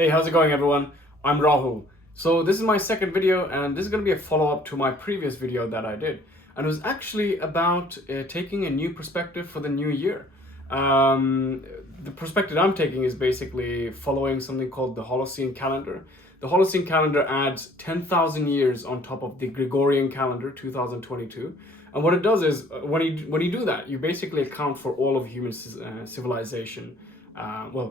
Hey, how's it going everyone? I'm Rahul. So this is my second video and this is going to be a follow-up to my previous video that I did. And it was actually about taking a new perspective for the new year. The perspective I'm taking is basically following something called the Holocene calendar. The Holocene calendar adds 10,000 years on top of the Gregorian calendar, 2022. And what it does is, when you do that, you basically account for all of human civilization,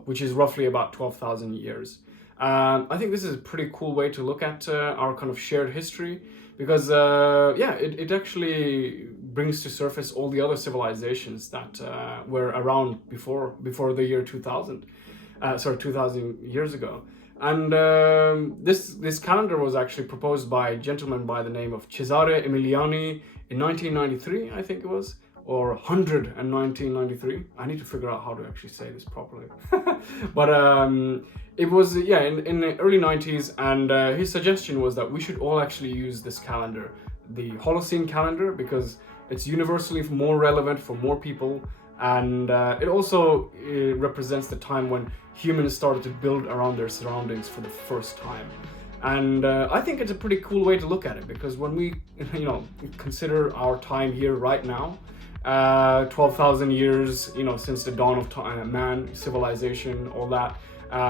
which is roughly about 12,000 years. I think this is a pretty cool way to look at our kind of shared history, because it actually brings to surface all the other civilizations that were around before the year 2000, 2,000 years ago. And this calendar was actually proposed by a gentleman by the name of Cesare Emiliani in 1993, I think it was, or 1993. I need to figure out how to actually say this properly. But it was, in the early 90s, and his suggestion was that we should all actually use this calendar, the Holocene calendar, because it's universally more relevant for more people, and it also represents the time when humans started to build around their surroundings for the first time. And I think it's a pretty cool way to look at it, because when we consider our time here right now, 12,000 years since the dawn of man, civilization, all that,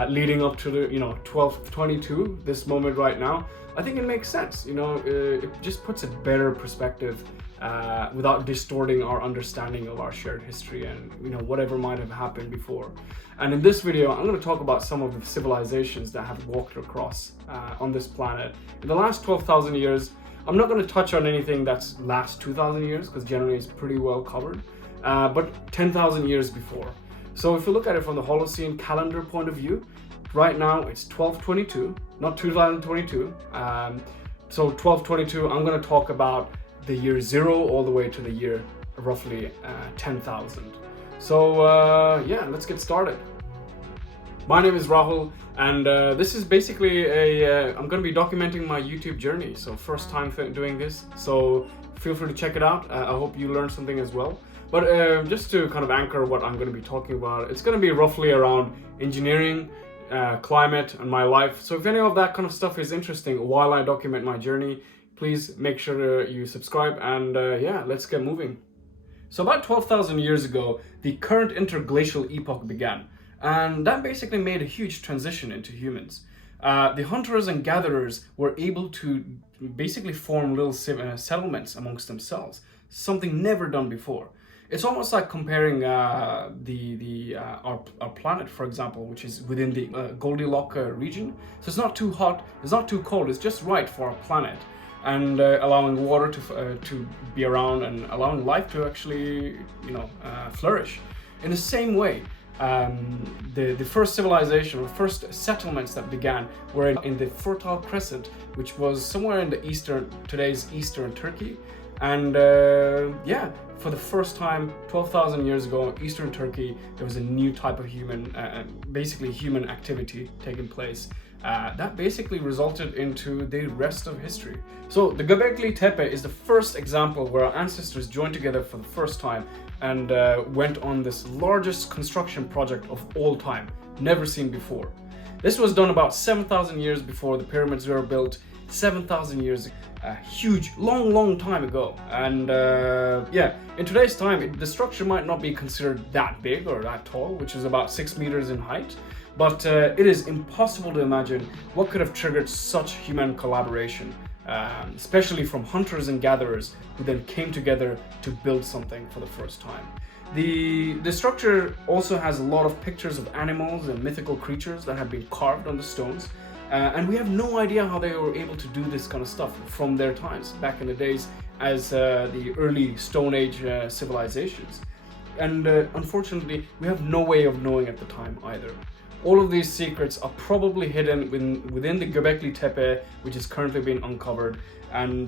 leading up to the 1222, this moment right now, I think it makes sense. It just puts a better perspective without distorting our understanding of our shared history and whatever might have happened before. And in this video, I'm going to talk about some of the civilizations that have walked across on this planet in the last 12,000 years. I'm not going to touch on anything that's last 2,000 years, because generally it's pretty well covered, but 10,000 years before. So if you look at it from the Holocene calendar point of view, right now it's 1222, not 2022. So 1222, I'm going to talk about the year 0 all the way to the year roughly 10,000. So let's get started. My name is Rahul, and this is basically I'm going to be documenting my YouTube journey. So first time doing this, so feel free to check it out. I hope you learned something as well. But just to kind of anchor what I'm going to be talking about, it's going to be roughly around engineering, climate, and my life. So if any of that kind of stuff is interesting while I document my journey, please make sure you subscribe, and let's get moving. So about 12,000 years ago, the current interglacial epoch began. And that basically made a huge transition into humans. The hunters and gatherers were able to basically form little settlements amongst themselves, something never done before. It's almost like comparing our planet, for example, which is within the Goldilocks region. So it's not too hot, it's not too cold, it's just right for our planet, and allowing water to be around and allowing life to actually flourish. In the same way, the first civilization, or first settlements that began, were in the Fertile Crescent, which was somewhere in today's eastern Turkey. And for the first time, 12,000 years ago, in eastern Turkey, there was a new type of basically human activity taking place. That basically resulted into the rest of history. So the Göbekli Tepe is the first example where our ancestors joined together for the first time and went on this largest construction project of all time, never seen before. This was done about 7,000 years before the pyramids were built, 7,000 years ago. A huge, long time ago. And in today's time, the structure might not be considered that big or that tall, which is about 6 meters in height. But it is impossible to imagine what could have triggered such human collaboration, especially from hunters and gatherers who then came together to build something for the first time. The structure also has a lot of pictures of animals and mythical creatures that have been carved on the stones. And we have no idea how they were able to do this kind of stuff from their times, back in the days as the early Stone Age civilizations. And unfortunately, we have no way of knowing at the time either. All of these secrets are probably hidden within the Göbekli Tepe, which is currently being uncovered. And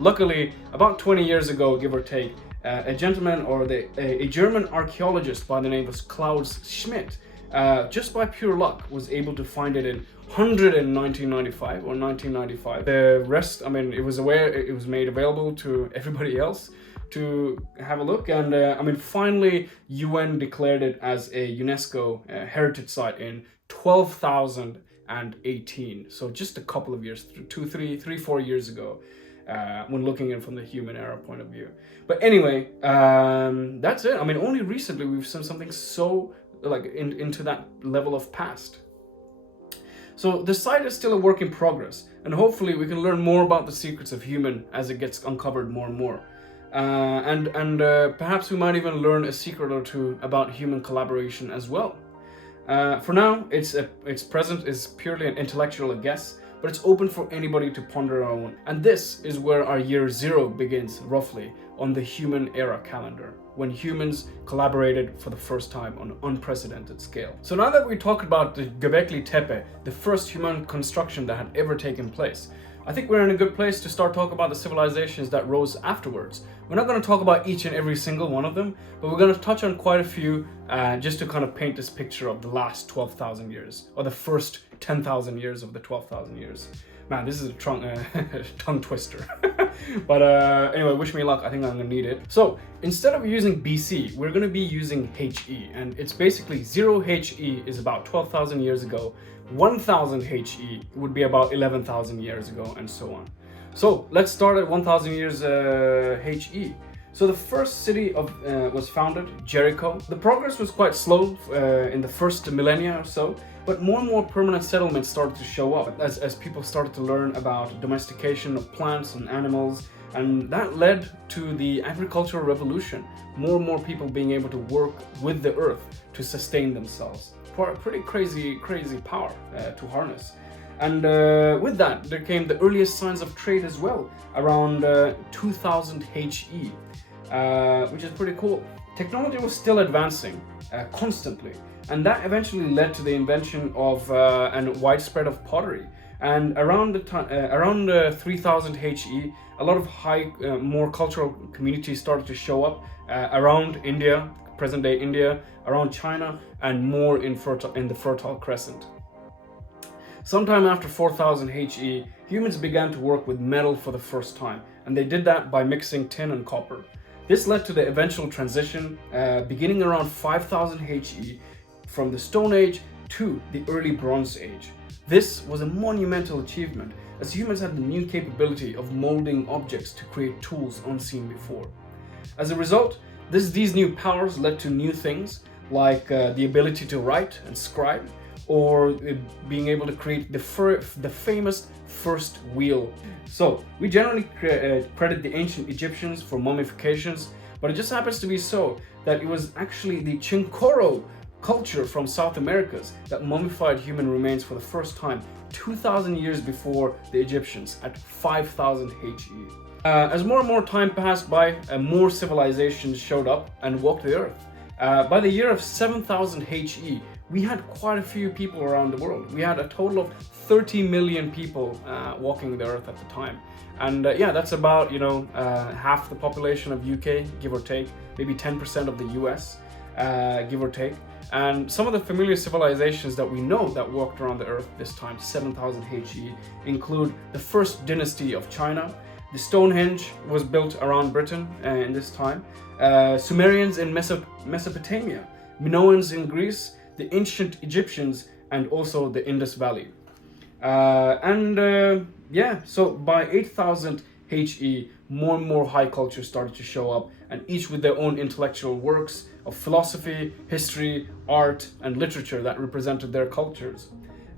luckily, about 20 years ago, give or take, a gentleman or a German archaeologist by the name of Klaus Schmidt, just by pure luck, was able to find it in 1995. The rest, it was made available to everybody else to have a look, and finally UN declared it as a UNESCO heritage site in 12,018. So just a couple of years, 4 years ago, when looking in from the human era point of view. But anyway, that's it. I mean, only recently we've seen something so like into that level of past. So the site is still a work in progress, and hopefully we can learn more about the secrets of human as it gets uncovered more and more. Perhaps we might even learn a secret or two about human collaboration as well. For now, its present is purely an intellectual guess, but it's open for anybody to ponder our own. And this is where our year 0 begins, roughly, on the human era calendar, when humans collaborated for the first time on an unprecedented scale. So now that we talked about the Göbekli Tepe, the first human construction that had ever taken place, I think we're in a good place to start talking about the civilizations that rose afterwards. We're not going to talk about each and every single one of them, but we're going to touch on quite a few just to kind of paint this picture of the last 12,000 years, or the first 10,000 years of the 12,000 years. Man, this is a tongue twister. But anyway, wish me luck. I think I'm going to need it. So instead of using BC, we're going to be using HE. And it's basically 0 HE is about 12,000 years ago. 1000 HE would be about 11,000 years ago, and so on. So let's start at 1000 years HE. So the first city was founded, Jericho. The progress was quite slow in the first millennia or so, but more and more permanent settlements started to show up as people started to learn about domestication of plants and animals, and that led to the agricultural revolution. More and more people being able to work with the earth to sustain themselves. Pretty crazy power to harness. And with that, there came the earliest signs of trade as well, around 2000 HE, which is pretty cool. Technology was still advancing constantly, and that eventually led to the invention of and widespread of pottery. And around 3000 HE, a lot of more cultural communities started to show up around India, present-day India, around China, and more in the Fertile Crescent. Sometime after 4000 HE, humans began to work with metal for the first time, and they did that by mixing tin and copper. This led to the eventual transition, beginning around 5000 HE, from the Stone Age to the early Bronze Age. This was a monumental achievement, as humans had the new capability of molding objects to create tools unseen before. As a result, these new powers led to new things, like the ability to write and scribe, or being able to create the famous first wheel. So we generally credit the ancient Egyptians for mummifications, but it just happens to be so that it was actually the Chinkoro culture from South Americas that mummified human remains for the first time 2,000 years before the Egyptians at 5000 HE. As more and more time passed by, more civilizations showed up and walked the earth. By the year of 7000 HE, we had quite a few people around the world. We had a total of 30 million people walking the earth at the time. And yeah, that's about, half the population of UK, give or take, maybe 10% of the US, give or take. And some of the familiar civilizations that we know that walked around the earth this time, 7000 HE, include the first dynasty of China. The Stonehenge was built around Britain in this time. Sumerians in Mesopotamia, Minoans in Greece, the ancient Egyptians, and also the Indus Valley. So by 8000 HE, more and more high cultures started to show up, and each with their own intellectual works of philosophy, history, art, and literature that represented their cultures.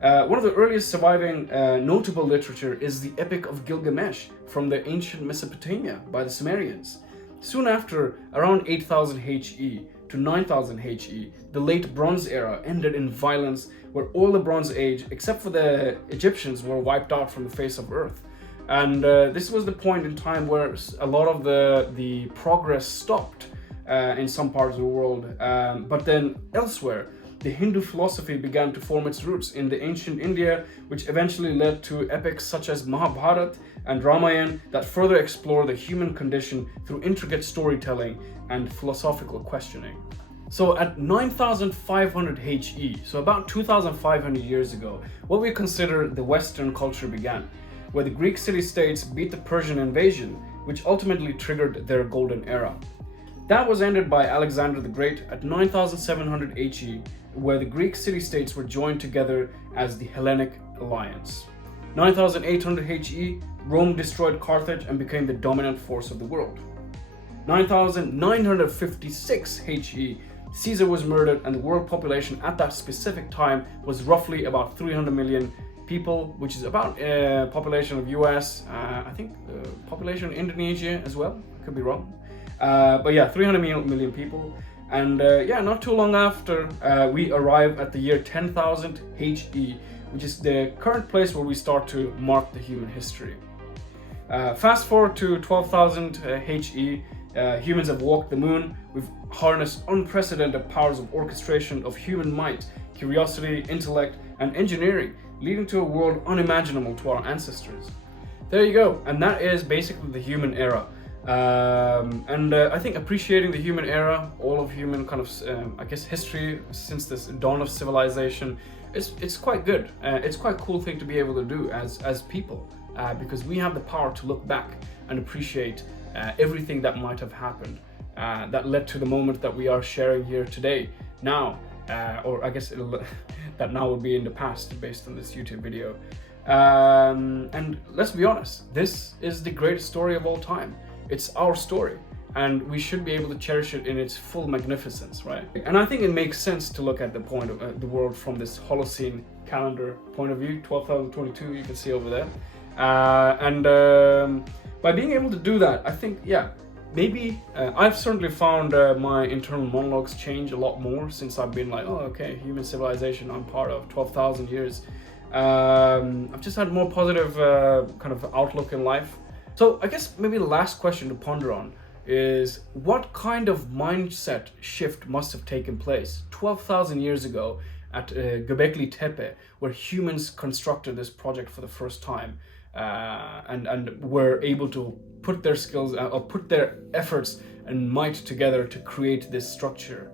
One of the earliest surviving notable literature is the Epic of Gilgamesh from the ancient Mesopotamia by the Sumerians. Soon after, around 8000 HE to 9000 HE, the late Bronze Era ended in violence, where all the Bronze Age, except for the Egyptians, were wiped out from the face of Earth. And this was the point in time where a lot of the progress stopped in some parts of the world. But then elsewhere, the Hindu philosophy began to form its roots in the ancient India, which eventually led to epics such as Mahabharata and Ramayana that further explore the human condition through intricate storytelling and philosophical questioning. So at 9500 HE, so about 2500 years ago, what we consider the Western culture began, where the Greek city-states beat the Persian invasion, which ultimately triggered their golden era. That was ended by Alexander the Great at 9700 HE, where the Greek city-states were joined together as the Hellenic Alliance. 9800 HE, Rome destroyed Carthage and became the dominant force of the world. 9956 HE, Caesar was murdered and the world population at that specific time was roughly about 300 million people, which is about population of US, I think population of Indonesia as well, I could be wrong. But yeah, 300 million people. And yeah, not too long after, we arrive at the year 10,000 HE, which is the current place where we start to mark the human history. Fast forward to 12,000 HE, humans have walked the moon. We've harnessed unprecedented powers of orchestration of human might, curiosity, intellect, and engineering, leading to a world unimaginable to our ancestors. There you go, and that is basically the human era. I think appreciating the human era, all of human kind of, I guess, history since this dawn of civilization, it's quite good. It's quite a cool thing to be able to do as people, because we have the power to look back and appreciate everything that might have happened, that led to the moment that we are sharing here today, now, or I guess that now will be in the past based on this YouTube video. And let's be honest, this is the greatest story of all time. It's our story, and we should be able to cherish it in its full magnificence, right? And I think it makes sense to look at the point of the world from this Holocene calendar point of view, 12,022, you can see over there. By being able to do that, I think, yeah, maybe I've certainly found my internal monologues change a lot more since I've been like, oh, okay, human civilization, I'm part of 12,000 years. I've just had more positive kind of outlook in life. So I guess maybe the last question to ponder on is, what kind of mindset shift must have taken place 12,000 years ago at Göbekli Tepe, where humans constructed this project for the first time, and were able to put their skills or put their efforts and might together to create this structure?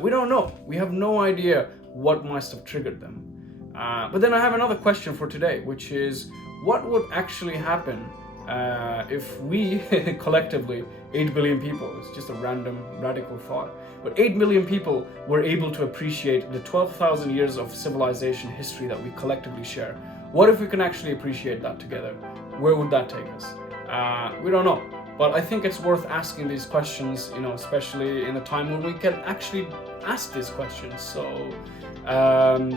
We don't know. We have no idea what must have triggered them. But then I have another question for today, which is, what would actually happen if we collectively, 8 billion people, it's just a random radical thought, but 8 million people were able to appreciate the 12,000 years of civilization history that we collectively share? What if we can actually appreciate that together? Where would that take us? We don't know, but I think it's worth asking these questions, you know, especially in a time when we can actually ask these questions. So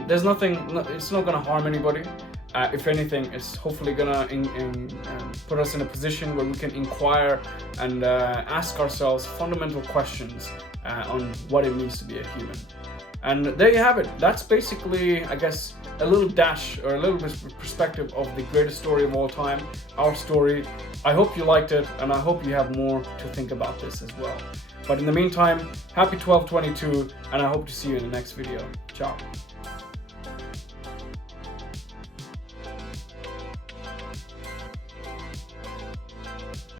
there's nothing, it's not gonna harm anybody. If anything, it's hopefully gonna put us in a position where we can inquire and ask ourselves fundamental questions on what it means to be a human. And there you have it. That's basically, I guess, a little dash or a little bit perspective of the greatest story of all time, our story. I hope you liked it, and I hope you have more to think about this as well. But in the meantime, happy 12/22, and I hope to see you in the next video. Ciao.